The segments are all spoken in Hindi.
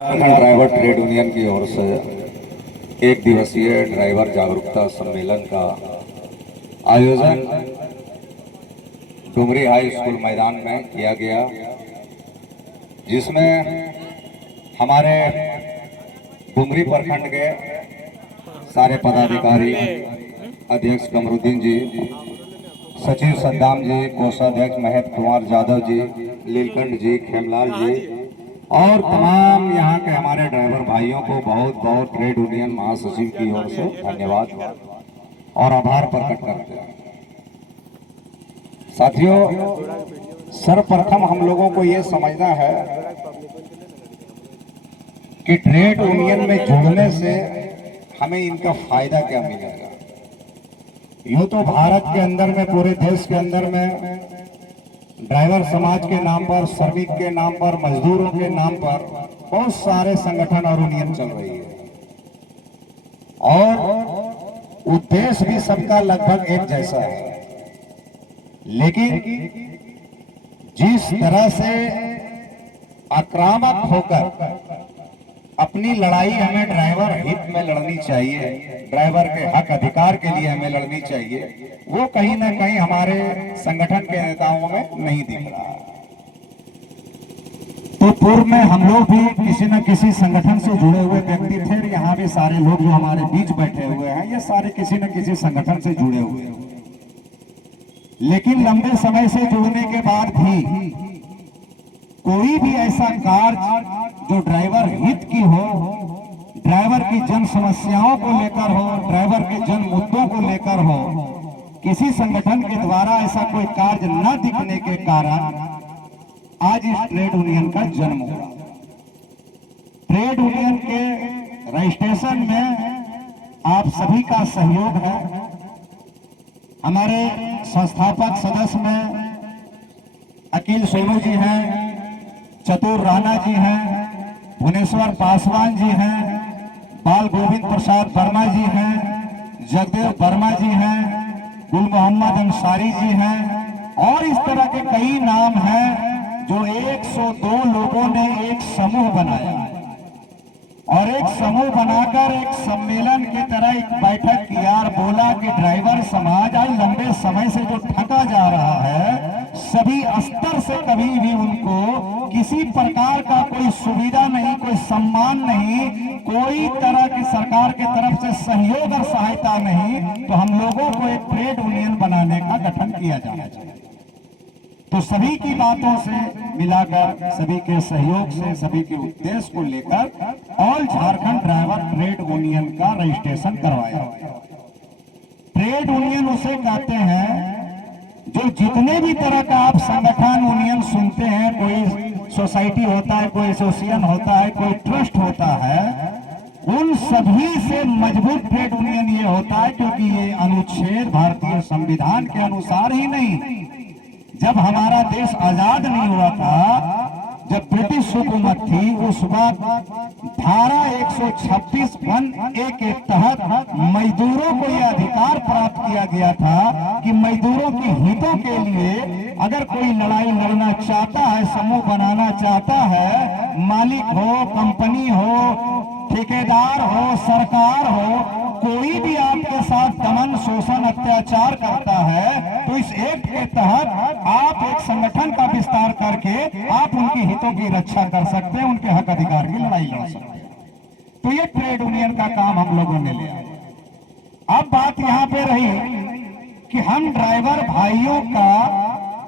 झारखंड ड्राइवर ट्रेड यूनियन की ओर से एक दिवसीय ड्राइवर जागरूकता सम्मेलन का आयोजन डुमरी हाई स्कूल मैदान में किया गया, जिसमें हमारे डुमरी प्रखंड के सारे पदाधिकारी, अध्यक्ष कमरुद्दीन जी, सचिव सद्दाम जी, कोषाध्यक्ष महेश कुमार यादव जी, लीलकंठ जी, खेमलाल जी और तमाम यहाँ के हमारे ड्राइवर भाइयों को बहुत बहुत ट्रेड यूनियन महासचिव की ओर से धन्यवाद और आभार प्रकट करते हैं। साथियों, सर्वप्रथम हम लोगों को ये समझना है कि ट्रेड यूनियन में जुड़ने से हमें इनका फायदा क्या मिलेगा। यूं तो भारत के अंदर में, पूरे देश के अंदर में ड्राइवर समाज के नाम पर, श्रमिक के नाम पर, मजदूरों के नाम पर बहुत सारे संगठन और यूनियन चल रही है और उद्देश्य भी सबका लगभग एक जैसा है। लेकिन जिस तरह से आक्रामक होकर अपनी लड़ाई हमें ड्राइवर हित में लड़नी चाहिए, ड्राइवर के हक अधिकार के लिए हमें लड़नी चाहिए, वो कहीं ना कहीं हमारे संगठन के नेताओं में नहीं दिख रहा है। तो पूर्व में हम लोग भी किसी न किसी संगठन से जुड़े हुए व्यक्ति थे। यहाँ भी सारे लोग जो हमारे बीच बैठे हुए हैं, ये सारे किसी न किसी संगठन से जुड़े हुए हैं। लेकिन लंबे समय से जुड़ने के बाद भी कोई भी ऐसा कार्य जो ड्राइवर हित की हो, ड्राइवर की जन समस्याओं को लेकर हो, ड्राइवर के जन मुद्दों को लेकर हो, किसी संगठन के द्वारा ऐसा कोई कार्य न दिखने के कारण आज इस ट्रेड यूनियन का जन्म हुआ। ट्रेड यूनियन के रजिस्ट्रेशन में आप सभी का सहयोग है। हमारे संस्थापक सदस्य में अकील सोनू जी हैं, चतुर राणा जी हैं, भुवनेश्वर पासवान जी हैं, बाल गोविंद प्रसाद वर्मा जी हैं, जगदेव वर्मा जी हैं, गुल मोहम्मद अंसारी जी हैं और इस तरह के कई नाम हैं जो 102 लोगों ने एक समूह बनाया और एक समूह बनाकर एक सम्मेलन की तरह एक बैठक किया और बोला कि ड्राइवर समाज आज लंबे समय से जो थका जा रहा है, सभी स्तर से कभी भी उनको किसी प्रकार का कोई सुविधा नहीं, कोई सम्मान नहीं, कोई तरह की सरकार की तरफ से सहयोग और सहायता नहीं, तो हम लोगों को एक ट्रेड यूनियन बनाने का गठन किया जाना चाहिए। तो सभी की बातों से मिलाकर, सभी के सहयोग से, सभी के उद्देश्य को लेकर all Jharkhand driver trade union का रजिस्ट्रेशन करवाया। ट्रेड यूनियन उसे कहते हैं जो जितने भी तरह का आप संगठन यूनियन सुनते हैं, कोई सोसाइटी होता है, कोई एसोसिएशन होता है, कोई ट्रस्ट होता है, उन सभी से मजबूत ट्रेड यूनियन ये होता है, क्योंकि ये अनुच्छेद भारतीय संविधान के अनुसार ही नहीं, जब हमारा देश आजाद नहीं हुआ था, जब ब्रिटिश हुकूमत थी, उस वक्त धारा 126(1)(a) के तहत मजदूरों को यह अधिकार प्राप्त किया गया था कि मजदूरों की हितों के लिए अगर कोई लड़ाई लड़ना चाहता है, समूह बनाना चाहता है, मालिक हो, कंपनी हो, ठेकेदार हो, सरकार हो, कोई भी आपके साथ दमन, शोषण, अत्याचार करता है, तो इस एक्ट के तहत आप एक संगठन का विस्तार करके आप उनकी हितों की रक्षा कर सकते हैं, उनके हक अधिकार की लड़ाई लड़ सकते हैं। तो ये ट्रेड यूनियन का काम हम लोगों ने लिया। अब बात यहाँ पे रही कि हम ड्राइवर भाइयों का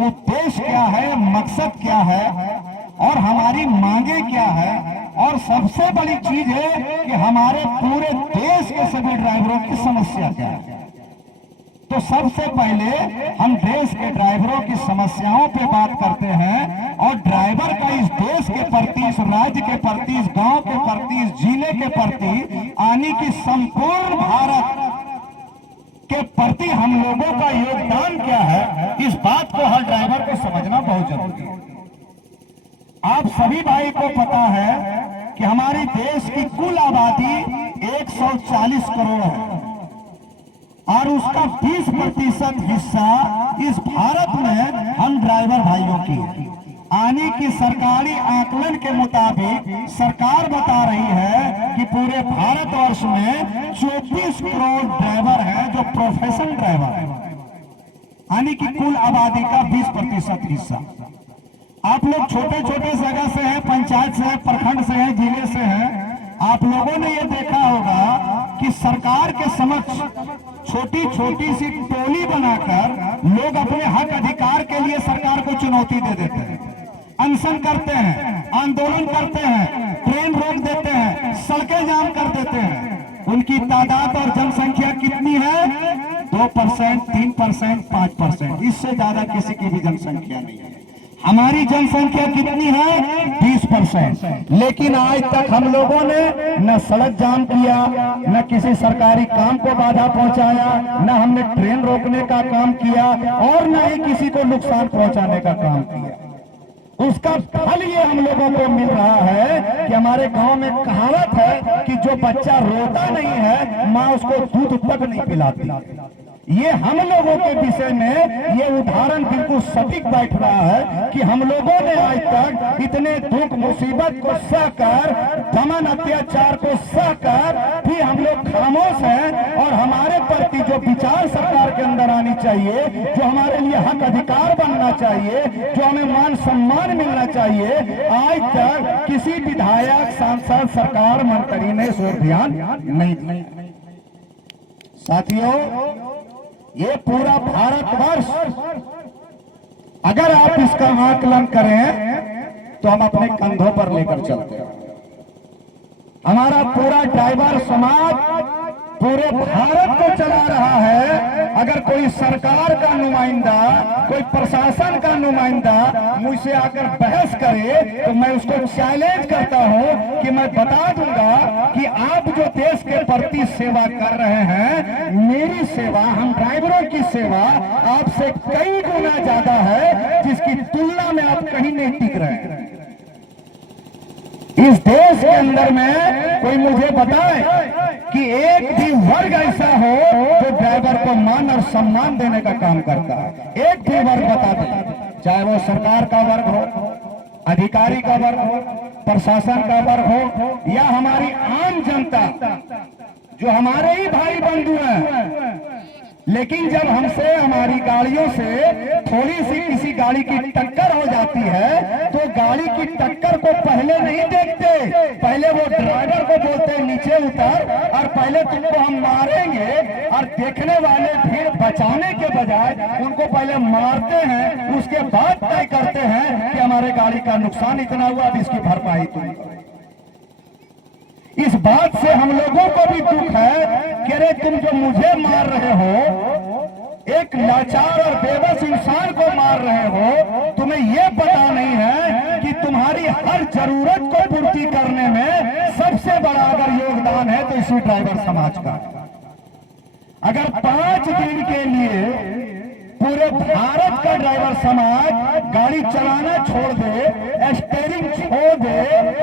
उद्देश्य क्या है, मकसद क्या है और हमारी मांगे क्या है, और सबसे बड़ी चीज है कि हमारे पूरे देश के सभी ड्राइवरों की समस्या क्या है। तो सबसे पहले हम देश के ड्राइवरों की समस्याओं पे बात करते हैं और ड्राइवर का इस देश के प्रति, इस राज्य के प्रति, इस गांव के प्रति, इस जिले के प्रति, आने की संपूर्ण भारत के प्रति हम लोगों का योगदान क्या है, इस बात को हर ड्राइवर को समझना बहुत जरूरी है। आप सभी भाई को पता है कि हमारे देश की कुल आबादी 140 करोड़ है और उसका 20% हिस्सा इस भारत में हम ड्राइवर भाइयों की है। यानी कि सरकारी आकलन के मुताबिक सरकार बता रही है कि पूरे भारतवर्ष में 24 करोड़ ड्राइवर हैं जो प्रोफेशनल ड्राइवर हैं, यानी कि कुल आबादी का 20% हिस्सा। आप लोग छोटे छोटे जगह से हैं, पंचायत से हैं, प्रखंड से हैं, जिले से हैं, आप लोगों ने ये देखा होगा कि सरकार के समक्ष छोटी छोटी सी टोली बनाकर लोग अपने हक अधिकार के लिए सरकार को चुनौती दे देते हैं, अनशन करते हैं, आंदोलन करते हैं, ट्रेन रोक देते हैं, सड़कें जाम कर देते हैं। उनकी तादाद और जनसंख्या कितनी है? 2%, 3%, 5%, इससे ज्यादा किसी की भी जनसंख्या नहीं है। हमारी जनसंख्या कितनी है? 20%। लेकिन आज तक हम लोगों ने न सड़क जाम किया, न किसी सरकारी काम को बाधा पहुंचाया, न हमने ट्रेन रोकने का काम किया और न ही किसी को नुकसान पहुंचाने का काम किया। उसका फल ये हम लोगों को मिल रहा है कि हमारे गांव में कहावत है कि जो बच्चा रोता नहीं है माँ उसको दूध तक नहीं पिलाती। ये हम लोगों के विषय में ये उदाहरण बिल्कुल सटीक बैठ रहा है कि हम लोगों ने आज तक इतने दुख मुसीबत को सहकर, दमन अत्याचार को सहकर भी हम लोग खामोश हैं और हमारे प्रति जो विचार सरकार के अंदर आनी चाहिए, जो हमारे लिए हक अधिकार बनना चाहिए, जो हमें मान सम्मान मिलना चाहिए, आज तक किसी विधायक, सांसद, सरकार, मंत्री ने इस ओर ध्यान नहीं दिया। साथियों, ये पूरा भारतवर्ष अगर आप इसका आकलन करें तो हम अपने कंधों पर लेकर चलते हैं। हमारा पूरा ड्राइवर समाज पूरे भारत को चला रहा है। अगर कोई सरकार का नुमाइंदा, कोई प्रशासन का नुमाइंदा मुझसे आकर बहस करे तो मैं उसको चैलेंज करता हूं कि मैं बता दूंगा कि आप जो देश के प्रति सेवा कर रहे हैं, मेरी सेवा, हम ड्राइवरों की सेवा आपसे कई गुना ज्यादा है, जिसकी तुलना में आप कहीं नहीं टिक रहे हैं। इस देश के अंदर में कोई मुझे बताए कि एक भी वर्ग ऐसा हो जो ड्राइवर को मान और सम्मान देने का काम करता है। एक भी वर्ग बता दे, चाहे वो सरकार का वर्ग हो, अधिकारी का वर्ग हो, प्रशासन का वर्ग हो या हमारी आम जनता जो हमारे ही भाई बंधु हैं। लेकिन जब हमसे, हमारी गाड़ियों से थोड़ी सी किसी गाड़ी की टक्कर हो जाती है तो गाड़ी की टक्कर को पहले नहीं देखते, पहले वो ड्राइवर को बोलते हैं नीचे उतर और पहले तुमको हम मारेंगे, और देखने वाले फिर बचाने के बजाय उनको पहले मारते हैं, उसके बाद तय करते हैं कि हमारे गाड़ी का नुकसान इतना हुआ, अब इसकी भरपाई तुम करो। इस बात से हम लोगों को भी दुख है कि अरे तुम जो मुझे मार रहे हो, एक लाचार और बेबस इंसान को मार रहे हो, तुम्हें यह पता नहीं है कि तुम्हारी हर जरूरत को पूर्ति करने में सबसे बड़ा अगर योगदान है तो इसी ड्राइवर समाज का। अगर 5 दिन के लिए पूरे भारत का ड्राइवर समाज गाड़ी चलाना छोड़ दे, स्टीयरिंग छोड़ दे,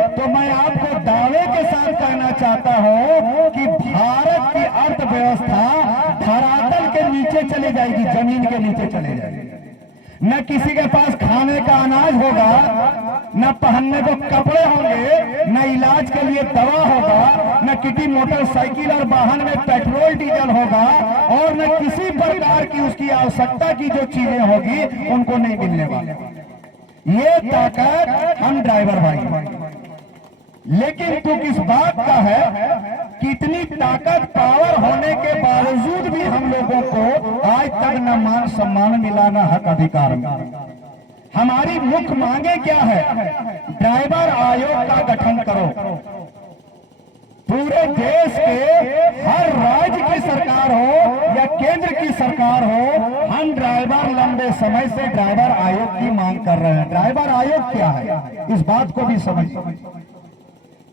तो मैं आपको दावे के साथ कहना चाहता हूं कि भारत की अर्थव्यवस्था धरातल के नीचे चली जाएगी, जमीन के नीचे चले जाएगी। न किसी के पास खाने का अनाज होगा, न पहनने को कपड़े होंगे, न इलाज के लिए दवा होगा, न किसी मोटरसाइकिल और वाहन में पेट्रोल डीजल होगा, और न किसी प्रकार की उसकी आवश्यकता की जो चीजें होगी उनको नहीं मिलने वाले। ये ताकत हम ड्राइवर भाई। लेकिन तुक इस बात का है कि इतनी ताकत, पावर होने के बावजूद भी हम लोगों को आज तक न मान सम्मान मिला, न हक अधिकार मिला। हमारी मुख्य मांगे क्या है? ड्राइवर आयोग का गठन करो। पूरे देश के हर राज्य की सरकार हो या केंद्र की सरकार हो, हम ड्राइवर लंबे समय से ड्राइवर आयोग की मांग कर रहे हैं। ड्राइवर आयोग क्या है, इस बात को भी समझिए।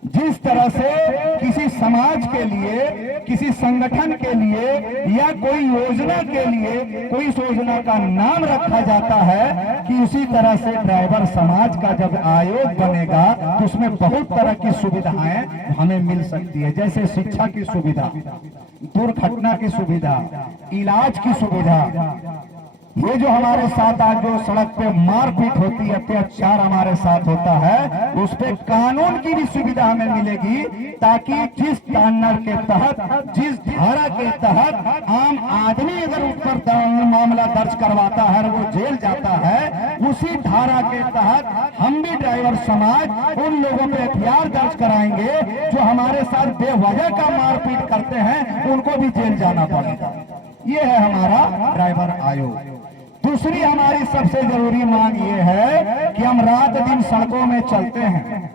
जिस तरह से किसी समाज के लिए, किसी संगठन के लिए या कोई योजना के लिए कोई योजना का नाम रखा जाता है, कि उसी तरह से ड्राइवर समाज का जब आयोग बनेगा तो उसमें बहुत तरह की सुविधाएं हमें मिल सकती है, जैसे शिक्षा की सुविधा, दुर्घटना की सुविधा, इलाज की सुविधा, ये जो हमारे साथ आज जो सड़क पे मारपीट होती है, अत्याचार हमारे साथ होता है, उस पे कानून की भी सुविधा हमें मिलेगी, ताकि जिस स्टैंडर्ड के तहत, जिस धारा के तहत आम आदमी अगर उस पर मामला दर्ज करवाता है और वो जेल जाता है, उसी धारा के तहत हम भी ड्राइवर समाज उन लोगों पे एफआईआर दर्ज कराएंगे जो हमारे साथ बेवजह का मारपीट करते हैं, उनको भी जेल जाना पड़ेगा। ये है हमारा ड्राइवर आयोग। दूसरी हमारी सबसे जरूरी मांग ये है कि हम रात दिन सड़कों में चलते हैं,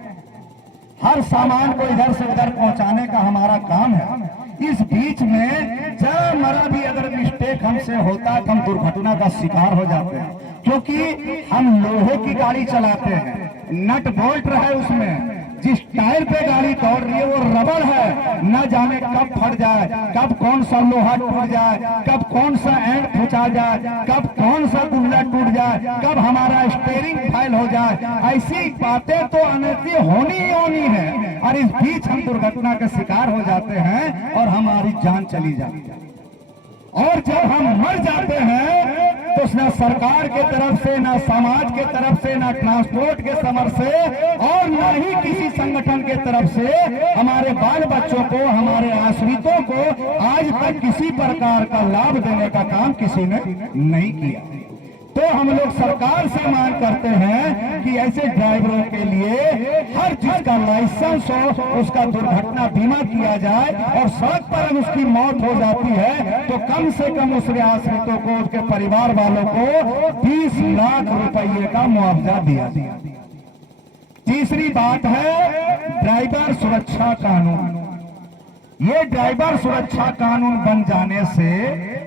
हर सामान को इधर से उधर पहुंचाने का हमारा काम है। इस बीच में जरा मरा भी अगर मिस्टेक हमसे होता है तो हम दुर्घटना का शिकार हो जाते हैं, क्योंकि हम लोहे की गाड़ी चलाते हैं, नट बोल्ट रहे उसमें, जिस टायर पे गाड़ी दौड़ रही है वो रबड़ है, न जाने कब फट जाए, कब कौन सा लोहा टूट जाए, कब कौन सा एंड फुचा जाए, कब कौन सा गुल्ला टूट जाए, कब हमारा स्टीयरिंग फाइल हो जाए। ऐसी बातें तो अनैतिक होनी ही होनी है, और इस बीच हम दुर्घटना का शिकार हो जाते हैं और हमारी जान चली जाती है। और जब हम मर जाते हैं तो न सरकार के तरफ से, न समाज के तरफ से, न ट्रांसपोर्ट के समर से, और न ही किसी संगठन के तरफ से हमारे बाल बच्चों को, हमारे आश्रितों को आज तक किसी प्रकार का लाभ देने का काम किसी ने नहीं किया। तो हम लोग सरकार से मांग करते हैं कि ऐसे ड्राइवरों के लिए हर चीज का लाइसेंस हो, उसका दुर्घटना बीमा किया जाए, और सड़क पर अगर उसकी मौत हो जाती है तो कम से कम उसके आश्रितों को, उसके परिवार वालों को 20 लाख रुपये का मुआवजा दिया जाए। तीसरी बात है ड्राइवर सुरक्षा कानून। ये ड्राइवर सुरक्षा कानून बन जाने से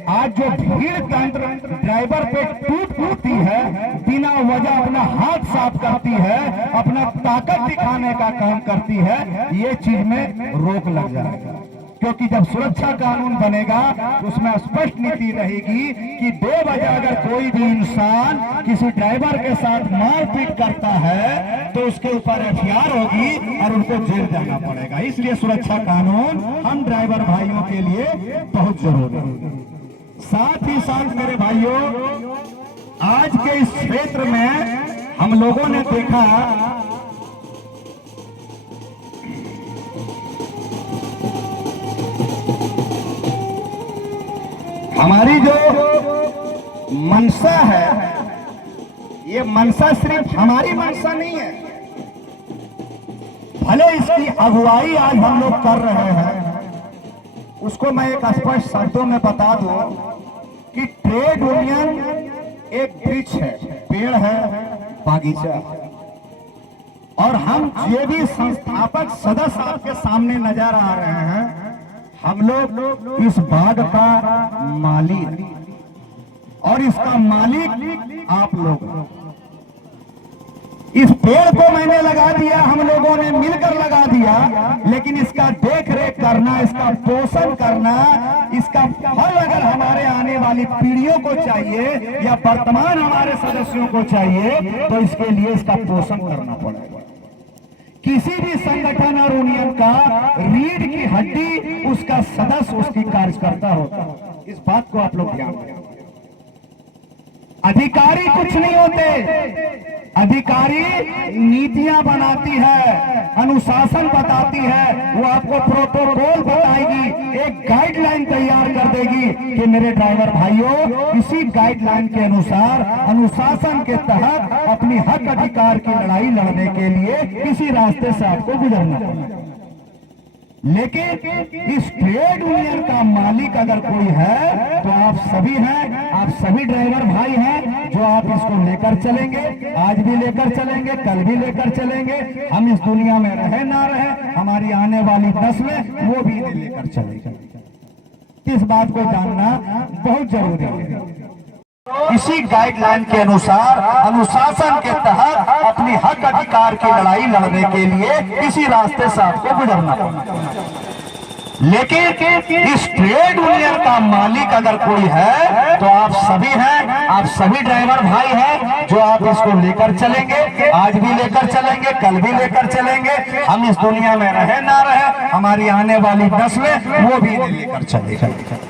आज जो भीड़ तंत्र ड्राइवर पे टूट पड़ती है, बिना वजह अपना हाथ साफ करती है, अपना ताकत दिखाने का काम करती है, ये चीज में रोक लग जाएगा। क्योंकि जब सुरक्षा कानून बनेगा तो उसमें स्पष्ट नीति रहेगी कि बेवजह अगर कोई भी इंसान किसी ड्राइवर के साथ मारपीट करता है तो उसके ऊपर एफआईआर होगी और उनको जेल जाना पड़ेगा। इसलिए सुरक्षा कानून हम ड्राइवर भाइयों के लिए बहुत जरूरी है। साथ ही साथ मेरे भाइयों, आज के इस क्षेत्र में हम लोगों ने देखा हमारी जो मनसा है, ये मनसा सिर्फ हमारी मनसा नहीं है, भले इसकी अगुवाई आज हम लोग कर रहे हैं, उसको मैं एक स्पष्ट शब्दों में बता दूं कि ट्रेड यूनियन एक वृक्ष है, पेड़ है, बागीचा है, और हम ये भी संस्थापक सदस्य आपके सामने नजर आ रहे हैं। हम लोग इस बाग का मालिक, और इसका मालिक आप लोग। इस पेड़ को मैंने लगा दिया, हम लोगों ने मिलकर लगा दिया, लेकिन इसका देख रेख करना, इसका पोषण करना, इसका फल अगर हमारे आने वाली पीढ़ियों को चाहिए या वर्तमान हमारे सदस्यों को चाहिए तो इसके लिए इसका पोषण करना पड़ेगा। किसी भी संगठन और यूनियन का रीढ़ की हड्डी उसका सदस्य, उसकी कार्यकर्ता होता है। इस बात को आप लोग ध्यान रखें। अधिकारी कुछ नहीं होते, अधिकारी नीतियां बनाती है, अनुशासन बताती है, वो आपको प्रोटोकॉल बताएगी, एक गाइडलाइन तैयार कर देगी कि मेरे ड्राइवर भाइयों इसी गाइडलाइन के अनुसार, अनुशासन के तहत अपनी हक अधिकार की लड़ाई लड़ने के लिए किसी रास्ते से आपको गुजरना है। लेकिन इस ट्रेड यूनियन का मालिक अगर कोई है तो आप सभी हैं, आप सभी ड्राइवर भाई हैं, जो आप इसको लेकर चलेंगे, आज भी लेकर चलेंगे, कल भी लेकर चलेंगे। हम इस दुनिया में रहे ना रहे, हमारी आने वाली नस्लें वो भी लेकर चलेंगे। इस बात को जानना बहुत जरूरी है। इसी गाइडलाइन के अनुसार, अनुशासन के तहत अपनी हक अधिकार की लड़ाई लड़ने के लिए इसी रास्ते से आपको गुजरना पड़ेगा। लेकिन इस ट्रेड यूनियन का मालिक अगर कोई है तो आप सभी हैं, आप सभी ड्राइवर भाई हैं, जो आप इसको लेकर चलेंगे, आज भी लेकर चलेंगे, कल भी लेकर चलेंगे। हम इस दुनिया में रहे ना रहे, हमारी आने वाली नस्लें वो भी लेकर चलेंगे।